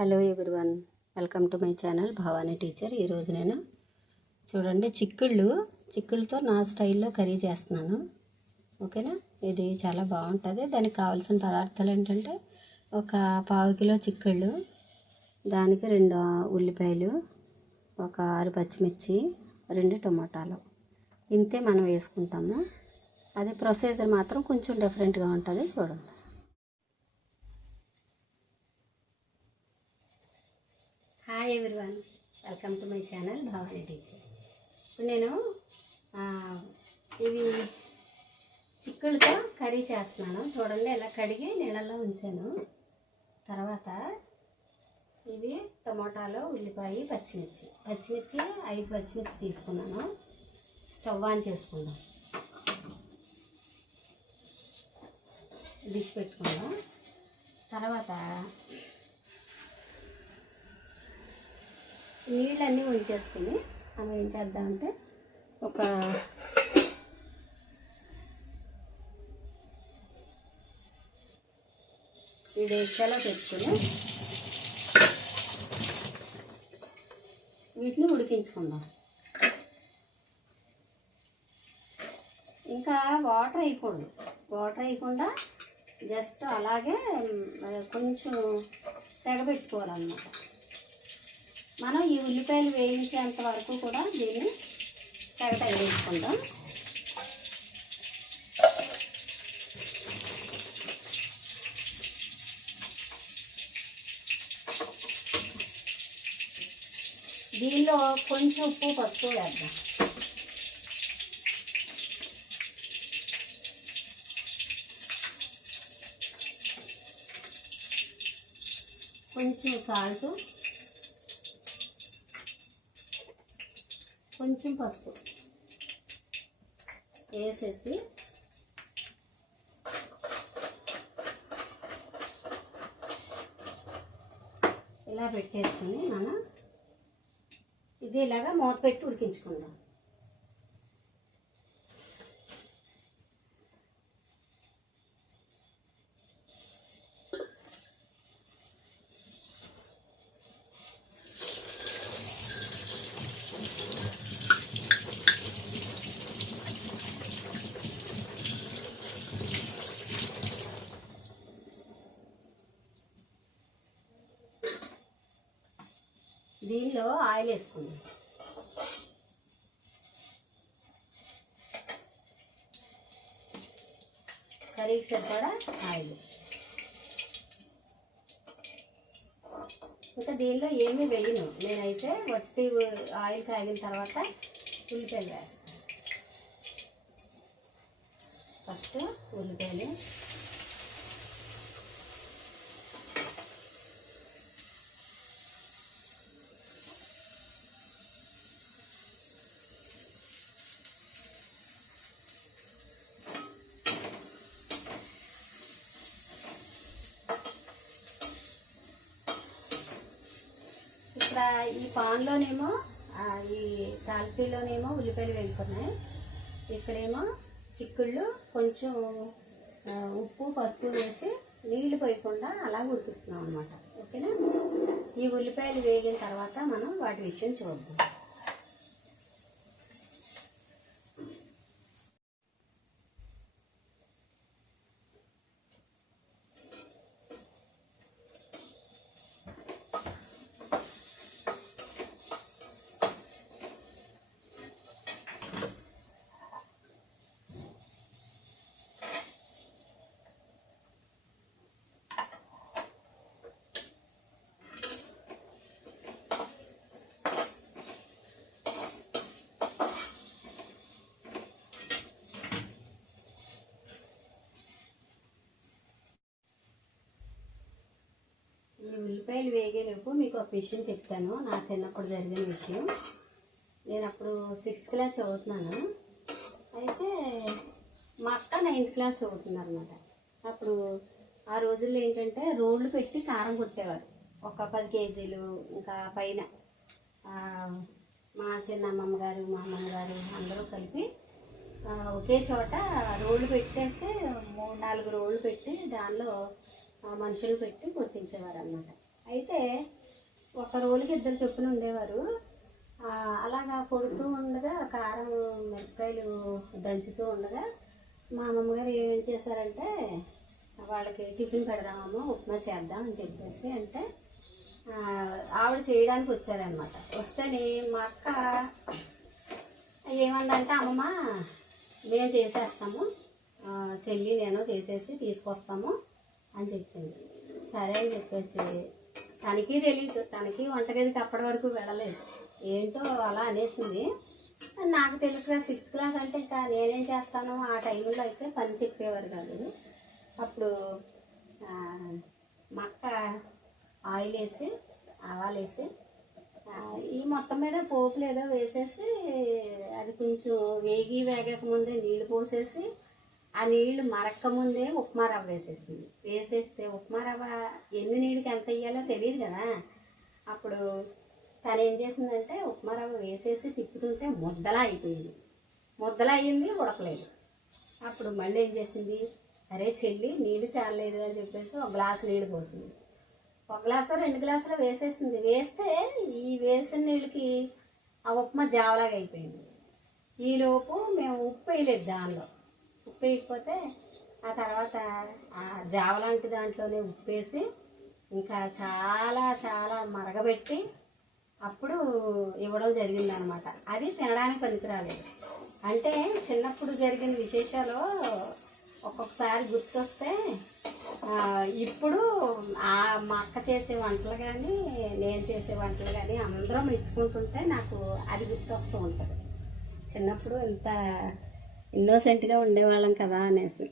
Hello everyone welcome to my channel Bhavani teacher. ఈరోజు నేను చూడండి చిక్కుళ్ళు చిక్కుళ్ళతో నా స్టైల్లో కర్రీ చేస్తున్నాను. ఓకేనా? ఇది చాలా బాగుంటుంది. దానికి కావాల్సిన పదార్థాలు ఏంటంటే ఒక పావు కిలో చిక్కుళ్ళు దానికి రెండు ఉల్లిపాయలు ఒక ఆరు పచ్చిమిర్చి రెండు టమాటాలు. ఇంతే మనం వేసుకుంటాము. అది ప్రొసీజర్ మాత్రం కొంచెం డిఫరెంట్గా ఉంటుంది చూడండి. Hi everyone. Welcome to my channel Bhavani teacher. ఇప్పుడు నేను ఇవి చిక్కులతో కర్రీ చేస్తున్నాను. చూడండి ఇలా కడిగి నీళ్ళల్లో ఉంచాను. తర్వాత ఇవి టమోటాలు ఉల్లిపాయ పచ్చిమిర్చి. పచ్చిమిర్చి ఐదు పచ్చిమిర్చి తీసుకున్నాను. స్టవ్ ఆన్ చేసుకుందాం. డిష్ పెట్టుకుందాం. తర్వాత నీళ్ళన్నీ ఉంచేసుకుని మనం ఏం చేద్దామంటే ఒక ఇది ఎక్కలో పెట్టుకుని వీటిని ఉడికించుకుందాం. ఇంకా వాటర్ వేయకూడదు. వాటర్ వేయకుండా జస్ట్ అలాగే కొంచెం కొంచెం సెగబెట్టుకోవాలన్నమాట మనం ఈ ఉల్లిపాయలు వేయించేంత వరకు కూడా దీన్ని సెగట వేసుకుందాం దీనిలో కొంచెం ఉప్పు పసుపు వేద్దాం. కొంచెం సాల్ట్ కొంచెం పసుపు వేసేసి ఇలా పెట్టేసుకుని మనం ఇది ఇలాగా మూత పెట్టి ఉడికించుకుందాం. దీనిలో ఆయిల్ వేసుకుందాం. కర్రీకి సరిపడా ఆయిల్. ఇంకా దీనిలో ఏమీ వేయను. నేనైతే వట్టి ఆయిల్ కాగిన తర్వాత ఉల్లిపాయలు వేస్తాను. ఫస్ట్ ఉల్లిపాయలు ఇక్కడ ఈ పాన్లోనేమో ఈ తాల్సీలోనేమో ఉల్లిపాయలు వేగుతున్నాయి. ఇక్కడేమో చిక్కుళ్ళు కొంచెం ఉప్పు పసుపు వేసి నీళ్ళు పోయకుండా అలా ఉడికిస్తున్నాం అనమాట ఓకేనా? ఈ ఉల్లిపాయలు వేగిన తర్వాత మనం వాటి విషయం చూద్దాం. ఉల్లిపాయలు వేగేలోపు మీకు ఒక విషయం చెప్తాను. నా చిన్నప్పుడు జరిగిన విషయం. నేను అప్పుడు సిక్స్త్ క్లాస్ చదువుతున్నాను. అయితే మా అక్క నైన్త్ క్లాస్ చదువుతున్నారు అనమాట అప్పుడు ఆ రోజుల్లో ఏంటంటే రోళ్ళు పెట్టి కారం కొట్టేవారు. ఒక పది కేజీలు ఇంకా పైన మా చిన్న గారు మా అమ్మమ్మ గారు అందరూ కలిపి ఒకే చోట రోళ్ళు పెట్టేసి మూడు నాలుగు రోళ్ళు పెట్టి దానిలో ఆ, మనుషులు పెట్టి కొట్టించేవారు అనమాట అయితే ఒక్క రోజుకి ఇద్దరు చొప్పున ఉండేవారు. అలాగా కొడుతూ ఉండగా కారం మిరపకాయలు దంచుతూ ఉండగా మా అమ్మమ్మగారు ఏం చేశారంటే వాళ్ళకి టిఫిన్ పెడదామమ్మా ఉప్మా చేద్దాం అని చెప్పేసి అంటే ఆవిడ చేయడానికి వచ్చారనమాట వస్తేనే మా అక్క ఏమందంటే అమ్మమ్మ మేము చేసేస్తాము. చెల్లి నేను చేసేసి తీసుకొస్తాము. అని చెప్పింది సరే అని చెప్పేసి తనకి తెలియదు తనకి వంటగదికి అప్పటి వరకు వెళ్ళలేదు. ఏంటో అలా అనేసింది. నాకు తెలుసుగా సిక్స్త్ క్లాస్ అంటే ఇంకా నేనేం చేస్తాను ఆ టైంలో అయితే పని చెప్పేవారు కాదు. అప్పుడు మక్క ఆయిల్ వేసి ఆవాలు వేసి ఈ మొత్తం మీద పోపులు ఏదో వేసేసి అది కొంచెం వేగి వేగక ముందే నీళ్ళు పోసేసి ఆ నీళ్ళు మరక్క ముందే ఉప్మా రవ్వ వేసేసింది. వేసేస్తే ఉప్మా రవ్వ ఎన్ని నీళ్ళకి ఎంత వేయాలో తెలియదు కదా. అప్పుడు తను ఏం చేసిందంటే ఉప్మా రవ్వ వేసేసి తిప్పుతుంటే ముద్దలా అయిపోయింది. ముద్దలా అయ్యింది ఉడకలేదు. అప్పుడు మళ్ళీ ఏం చేసింది? అరే చెల్లి నీళ్ళు చాలలేదు అని చెప్పేసి ఒక గ్లాసు నీళ్ళు పోసింది. ఒక గ్లాసు రెండు గ్లాసులు వేసేసింది. వేస్తే ఈ వేసిన నీళ్ళకి ఆ ఉప్మా జావలాగా అయిపోయింది. ఈలోపు మేము ఉప్పు వేయలేదు దానిలో. ఉప్పు వేయకపోతే ఆ తర్వాత ఆ జావ లాంటి దాంట్లోనే ఉప్పు వేసి ఇంకా చాలా చాలా మరగబెట్టి అప్పుడు ఇవ్వడం జరిగింది అనమాట అది తినడానికి పనికిరాలేదు. అంటే చిన్నప్పుడు జరిగిన విశేషాలు ఒక్కొక్కసారి గుర్తొస్తే ఇప్పుడు ఆ మా అక్క చేసే వంటలు కానీ నేను చేసే వంటలు కానీ అందరం మెచ్చుకుంటుంటే నాకు అది గుర్తొస్తూ ఉంటుంది. చిన్నప్పుడు ఇంత ఇన్నోసెంట్గా ఉండేవాళ్ళం కదా అనేసి.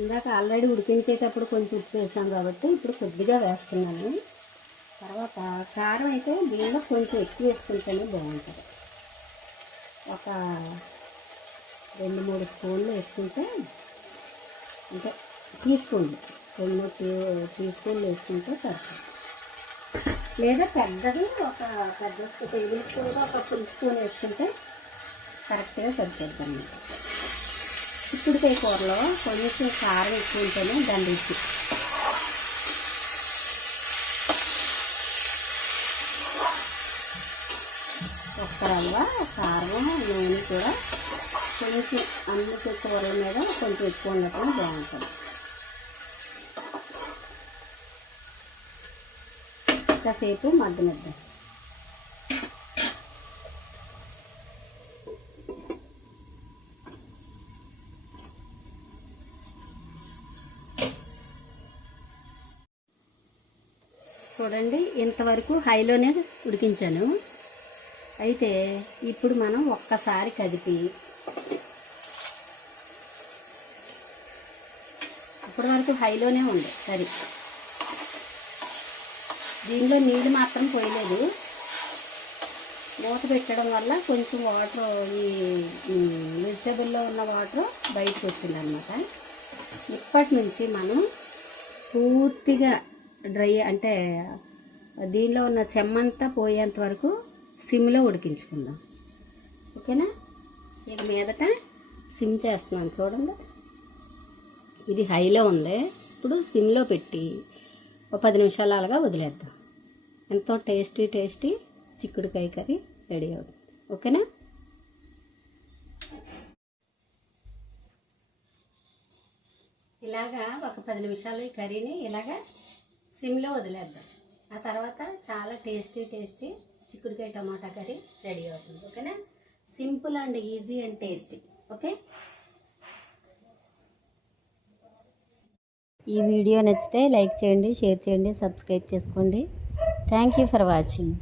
ఇందాక ఆల్రెడీ ఉడికించేటప్పుడు కొంచెం ఉప్పు వేసాం కాబట్టి ఇప్పుడు కొద్దిగా వేస్తున్నాను. తర్వాత కారం అయితే దీనిలో కొంచెం ఎక్కువ వేసుకుంటేనే బాగుంటుంది. ఒక రెండు మూడు స్పూన్లు వేసుకుంటే అంటే తీసుకోండి రెండు మూడు టీ స్పూన్లు వేసుకుంటే సరిపోతుంది. లేదా పెద్దది ఒక పెద్ద టేబుల్ స్పూన్గా ఒక ఫుల్ స్పూన్ వేసుకుంటే కరెక్ట్గా సరిపోతుంది చిక్కుడుకాయ కూరలో కొంచెం కారం ఎక్కువ ఉంటేనే దాని రుచి. ఒక్క రవ్వ కారం నూనె కూడా కొంచెం అందుకు కూరల మీద కొంచెం ఎక్కువ ఉండటం బాగుంటుంది. కాసేపు మగ్గనిద్దాం. చూడండి ఇంతవరకు హైలోనే ఉడికించాను. అయితే ఇప్పుడు మనం ఒక్కసారి కదిపి ఇప్పటి వరకు హైలోనే ఉంది కర్రీ. దీనిలో నీళ్ళు మాత్రం పోయలేదు. మూత పెట్టడం వల్ల కొంచెం వాటర్ ఈ వెజిటబుల్లో ఉన్న వాటర్ బయటకు వచ్చిందనమాట. ఇప్పటి నుంచి మనం పూర్తిగా డ్రై అంటే దీనిలో ఉన్న చెమ్మంతా పోయేంత వరకు సిమ్లో ఉడికించుకుందాం. ఓకేనా? ఇక మీదట సిమ్ చేస్తున్నాను చూడండి. ఇది హైలో ఉంది. ఇప్పుడు సిమ్లో పెట్టి ఒక పది నిమిషాలు అలాగా వదిలేద్దాం. ఎంతో టేస్టీ టేస్టీ చిక్కుడుకాయ కర్రీ రెడీ అవుతుంది. ఓకేనా? ఇలాగా ఒక పది నిమిషాలు ఈ కర్రీని ఇలాగా సిమ్లో వదిలేద్దాం. ఆ తర్వాత చాలా టేస్టీ టేస్టీ చిక్కుడుకాయ టమాటా కర్రీ రెడీ అవుతుంది. ఓకేనా? Simple and easy and tasty. Okay? ఈ వీడియో నచ్చితే లైక్ చేయండి షేర్ చేయండి సబ్స్క్రైబ్ చేసుకోండి. Thank you for watching